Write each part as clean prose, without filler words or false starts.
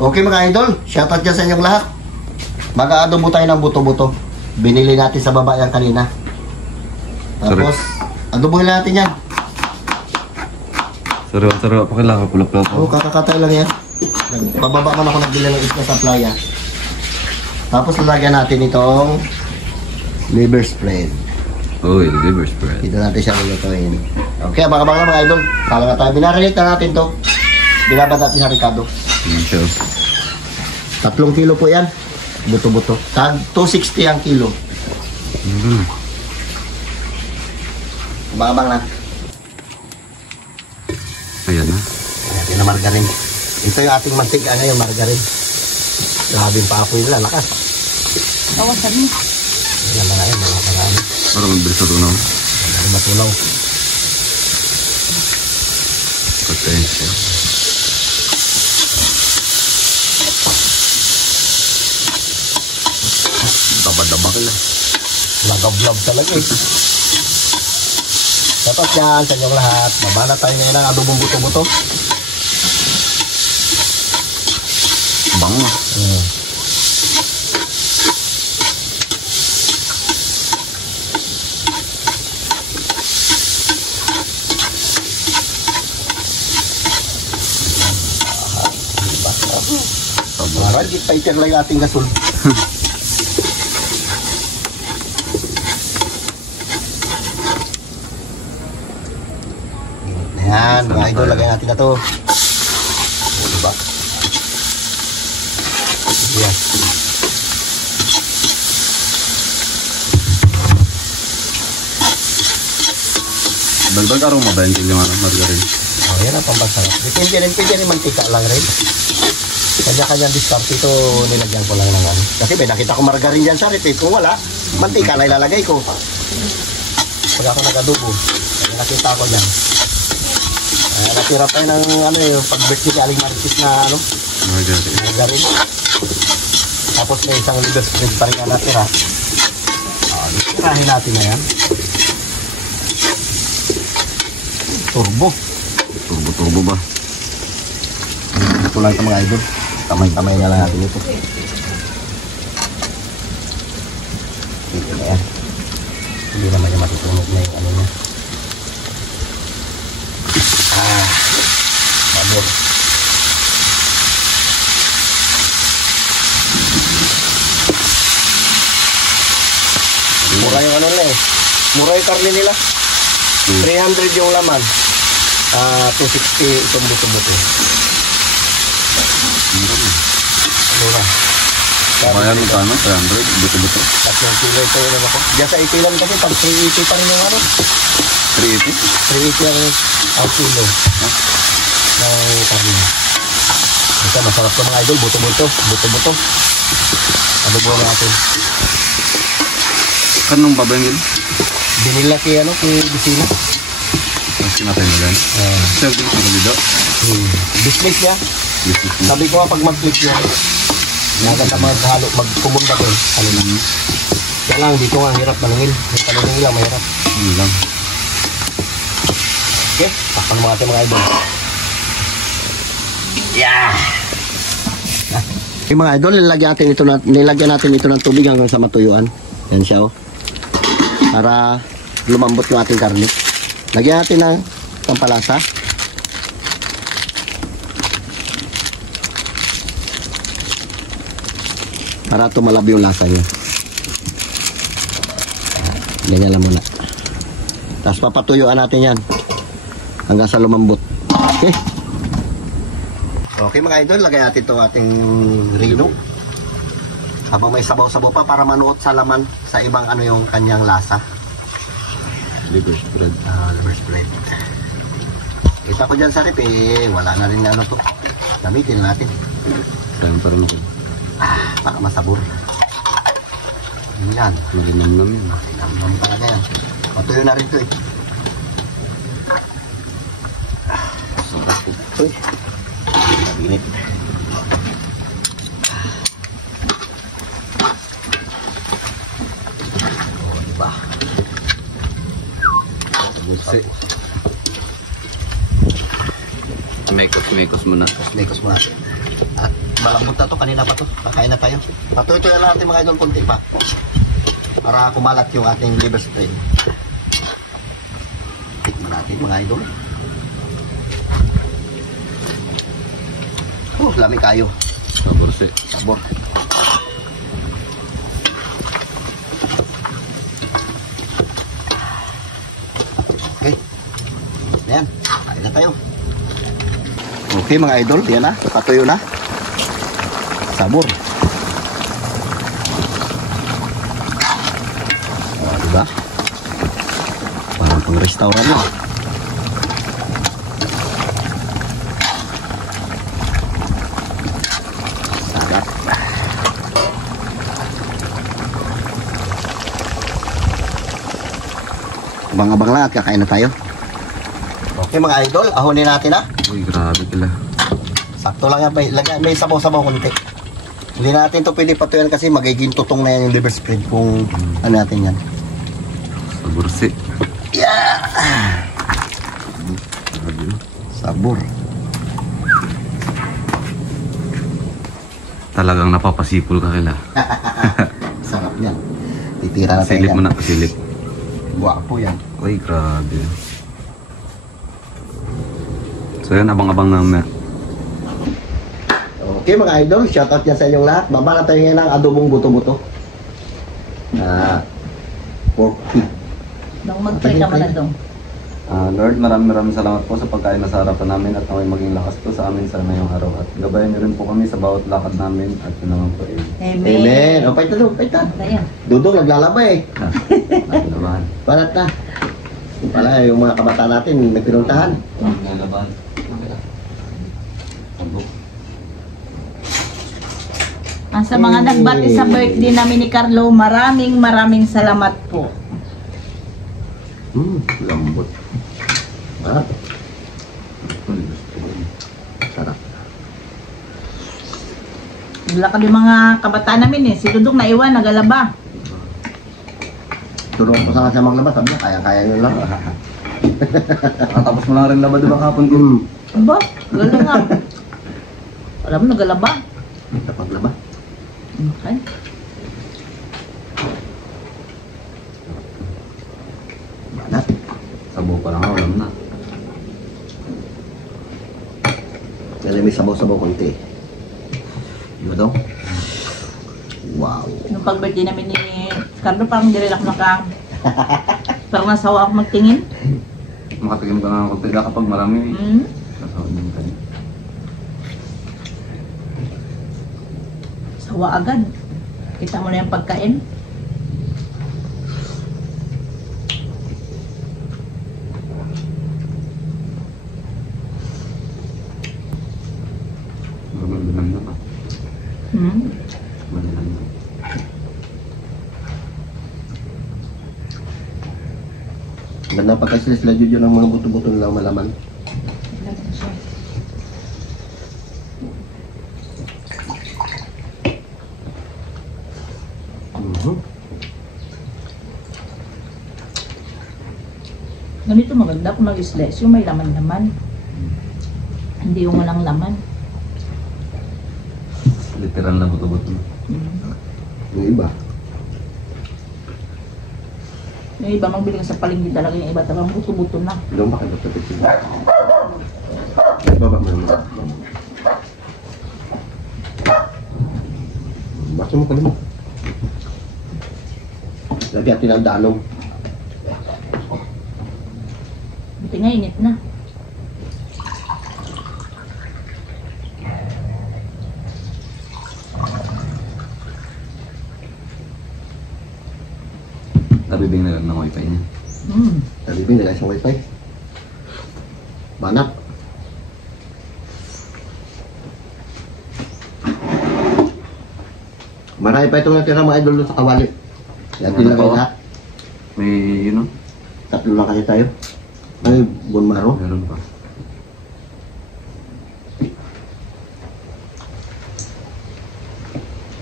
Okay mga idol, shoutout dyan sa inyong lahat. Mag-aadobo tayo ng buto-buto. Binili natin sa baba yan kanina. Tapos, adobohin natin yan. Saro, pakilala ko pula-pula. Oo, kakakatay lang yan. Bababa man ako nagbili ng isla sa playa. Tapos lalagyan natin itong liver spread. Uy, liver spread. Dito natin siya lulutuin. Okay, abang-abang lang mga idol. Kala nga tayo, binarinate na natin to. Binabad natin sa Ricardo. Sure. 3 kilo po yan. Buto-buto. Tag 260 ang kilo. Abang-abang lang. Ayan na. Ayan na margarin. Ito yung ating mantika ngayon, margarin. Grabing paapoy nila, lakas. Kawasan mo. Ayan na nga yun, mga karami. Parang mabilis na tunaw. Ayan na matunaw. Potensya. Dabad-dabak na. Lagablab talaga eh. Dapat yan sa inyong lahat. Babana tayo ngayon ng adobong buto-buto. Bango. Parang fighter lang yung ating gasol. Ayan, mga idol, lagay natin na to. Diba? Ayan. Dagdag arong mabentil yung margarine. Oh, yan ang pambasarap. Pwede rin mantika lang rin. Kanya-kanyang discount ito, nilagyan ko lang ng ano. Kasi may nakita ko margarine dyan sa retail. Kung wala, mantika lang ilalagay ko. Pag ako nag-adobo, may nakita ko dyan. Natira tayo ng ano yung pag-birthday ka Aling Marites na ano, margarine. Tapos may isang liver spread pa rin na natira. Tirahin natin na yan. Turbo ba? Ito lang ito mga idol. Tamay-tamay na lang natin ito. Ito na yan. Hindi naman yung matutunog na yung ano niya. Babor. Mura yung ano nila eh. Mura yung karne nila. 300 yung laman. 260 itong buto-buto. Mura. Bayan mo kano? 300? Buto-buto? 3 kilo ito yun ako. Diyan sa 80 lang kasi pag 380 pa rin yung ano. 380? 380 ang kilo. Ng karne. Ito masarap ito mga idol. Buto-buto. Buto-buto. Ano po natin? Kanong babayang yun? Binila kay ano, kay Bisina. Kasi natin na yan. Sir, din sa kalida. Business niya. Sabi ko pag mag-click niya, naganda maghalo, magkumunda ko. Ano lang. Kaya lang, dito nga hirap manungil. Yung talunungil lang, mahirap. Yun lang. Okay, takpan mo natin mga idol. Yeah! Okay mga idol, nilagyan natin ito ng tubig hanggang sa matuyuan. Yan siya oh. Para lumambot yung ating karne. Lagyan natin ng pampalasa. Para tumalab yung lasa niya. Ganyan lang muna. Tapos papatuyuan natin yan hanggang sa lumambot. Okay. Okay mga idol, lagay natin itong ating rino. Habang may sabaw-sabaw pa para manuot sa laman sa ibang ano yung kanyang lasa. Liver spread. Liver spread. Kita ko dyan sa rep eh, wala na rin ano to. Gamitin natin. Kaya pa rin ako. Para masabor. Yan. Maginam-nam yun. Maginam-nam talaga yan. Matuyo na rin to eh. Sarap po. Uy. Mabinit. Oh, diba? Busi. Mekos muna. Mekos muna. At malambot na to. Kanina pa to. Kakain na tayo. Patuloy na natin mga idol konti pa. Para kumalat yung ating liver spread. Tikman natin mga idol. Lami kayo. Sabor si. Sabor. Okay. Ayan. Kain na tayo. Okay mga idol. Yan na. Patuyo na. Sabor. Diba? Parang pang restaurant yun. Sarap. Abang-abang lang at kakain na tayo. Okay mga idol, ahonin natin na. Uy, grabe kila. Sakto lang yan, may sabaw-sabaw konti. Hindi natin to pwede patuyan kasi magiging tutong na yan yung liver spread kung ano natin yan. Sabor si. Yeah! Sabor. Talagang napapasipol ka kila. Sarap yan. Titira na tayo Silip yan. mo na, silip. Guwapo yan. Uy, grabe. So yan, abang-abang namin. Okay mga idol, shoutout yan sa inyong lahat. Baba na tayo ngayon ng adobong buto-buto. Pork feet. Nung mag-try ka man na dong. Lord, maraming salamat po sa pagkain na sa harapan namin at naway maging lakas po sa amin sa ngayong araw. At gabayan niyo rin po kami sa bawat lakad namin at yun naman po eh. Amen. Amen. O, paita doon, paita. Ayan. Dudong, naglalaba eh. Naglalaban. Parat na. Yung pala, yung mga kabataan natin, nagpinuntahan. Naglalaban. Sa mga nagbati sa birthday namin ni Carlo, maraming salamat po. Lambot. Sarap. Sarap. Lakad yung mga kabataan namin eh. Si Dudong naiwan, nagalaba. Turong ko sa maglabas, sabi niya, kaya-kaya nyo lang. Nakatapos mo lang rin laba, di ba kapon ko? Aba, galing nga. Alam mo, nagalaba. Napaglaba. Okay. Banat. Sabaw pa lang, alam na. Yan may sabaw-sabaw konti. Diba daw? Wow. Nung pag-birthday namin ni Carlo, parang hindi rin ako parang nasawa ako magtingin. Makatigim ka nga ng konti. Kapag marami, nasawin din ka. Sawa agad. Kita mo na yung pagkain. Magandang na pa. Magandang na. Ganda pa kasi sila Jojo ng mga buto-buto nilang malaman. Ganito maganda kung mag-slice yung may laman-laman. Hindi yung walang laman. Literal na buto-buto. Yung iba. Yung iba magbili sa palengke talaga, yung iba talagang buto-buto na. Doon pa kayo tapit sila. Baba mo naman. Baso mo ka naman. Lagyan natin ang danong. Buti nga init na. Nabibing na lang ng wifi niya. Talibin nila isang wifi. Banat. Marami pa itong natira mga idol doon sa kawali. Yan din lang kayo lahat. May, you know, Tatlo lang kasi tayo. May bonmaro. meron pa.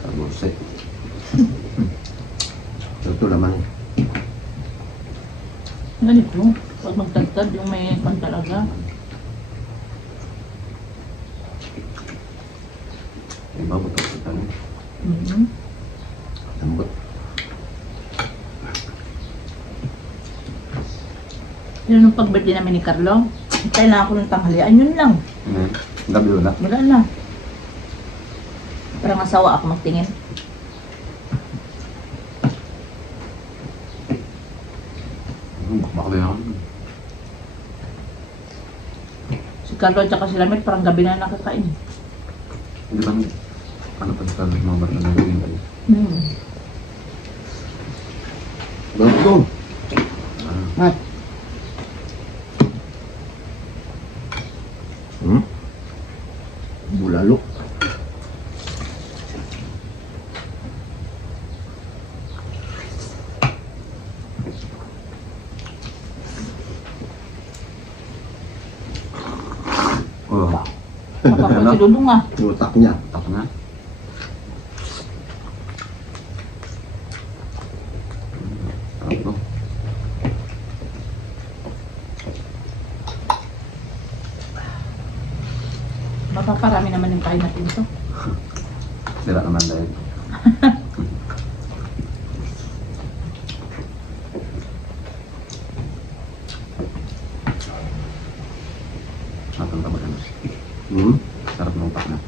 Sabose. Ito naman. Ganito. Pag magtagtad yung may pan talaga. Iba, buto sa tanong. Mm-hmm. Lambot. Yun nung pag-birthday namin ni Carlo. Kailangan ko ng tanghalian, yun lang. Gabi wala. Wala na. Parang asawa ako magtingin. Bakla yan. Si Carlo at saka si Ramit parang gabi na nakakain. Hindi ba, ano pa sa mga bata na gawin kayo? Hmm. Go. Ah, Bulalo. oh, Makapag si Dudong ah. Yung utak niya. tapos na. Sarap to. Mapaparami naman yung kain natin ito. Sira naman dahil. Matang taba yan. Hmm? Sarap ng utak na.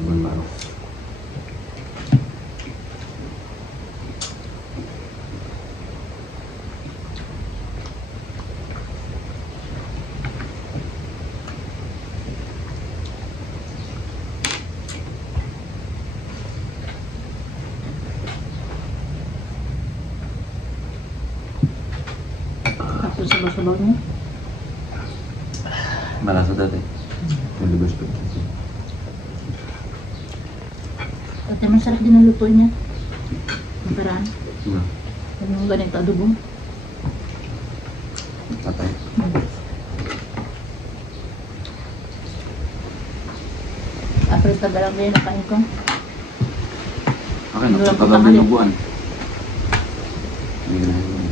Ibang maro. Tapos sabaw-sabaw niya. Malasa dati. May lubos ko. At masarap din ang luto niya. Ang paraan. Yung ganito adobo. Patay. Aprita ba lang ba yung nakain ko? Okay, Ano lang nagpapagabi pagkakali? ng buwan. Hindi na yun.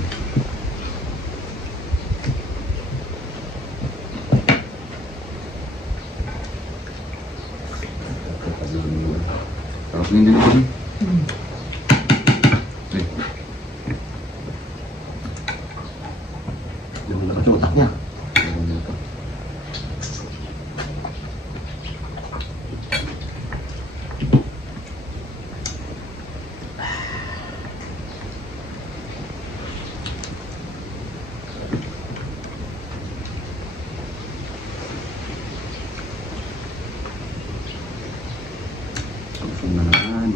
Sarap na yung dinuguan. Hmm. Eh, Yung lakas yung utak niya. meron dito. Tapos na naman.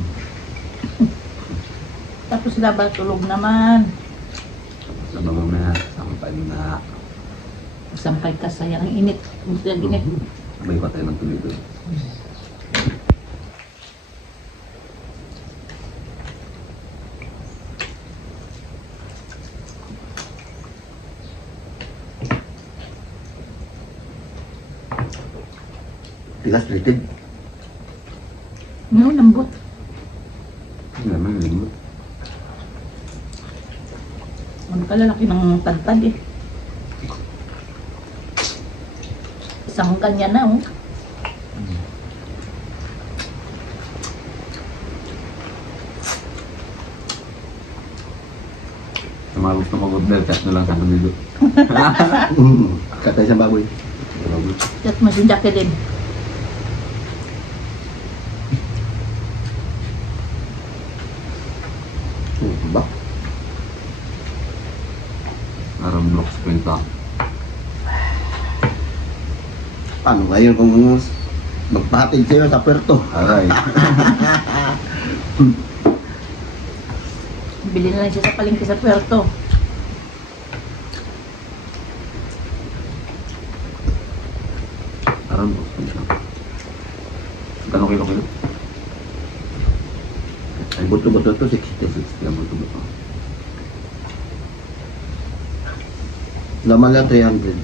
Tapos dapat tulog naman. Tapos na mamaya. Sampay na. Sampay ka sayang init. Buti ang init. May patay ng tuloy-tuloy. Tigas plated. Ngayon, lambot. Hindi naman, limot. Ano kalalaki ng tagtag eh. Isang ganyan na oh. Sa mga gusto mag-order, chat nyo lang sa video. Katay sa baboy. Chat mo si Jacqueline. Ba? Parang blocks kwenta. Paano ngayon kung magpahatid sa'yo sa puerto? Aray. Bili na lang siya sa palengke sa Puerto. Parang blocks kwenta. Gano'ng kilo? Ay buto-buto to 60. 60 ang ito ba? Laman lang 300.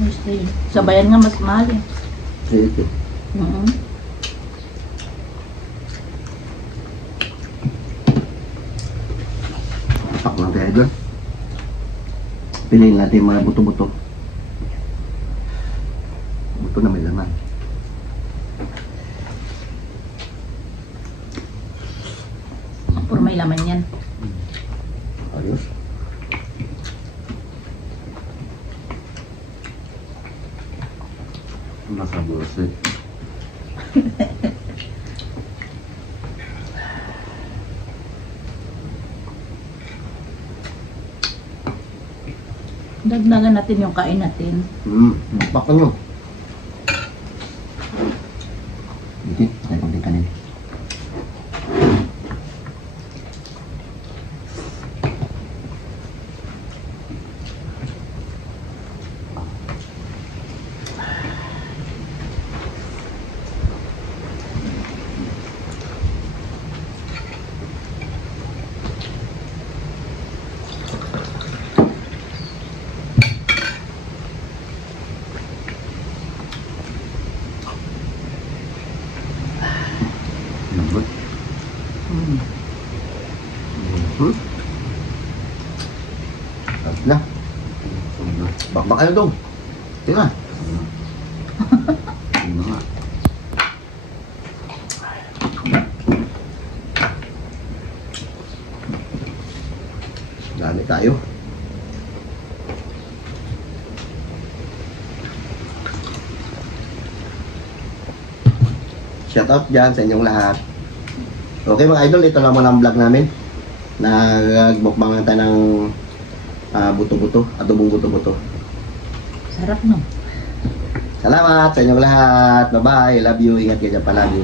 Gusto yun. Sa bayan nga mas mahal eh. 380. Mm-hmm. Pak lang tayo doon. Piliin natin yung mga buto-buto. Buto na may laman. may laman yan. Ayos. Masabos eh. Dagdagan natin yung kain natin. Bakit nyo? Hindi, ay konting kanin. Lambot. Tapos na. Bakbak kayo dong. Tira. Ano nga? Dami tayo. Shoutout dyan sa inyong lahat. Okay mga idol, ito lang muna ang vlog namin. Nagbukbangan tayo ng buto-buto, adobong buto-buto. Sarap no? Salamat sa inyong lahat. Bye-bye. Love you. Ingat kayo dyan palagi.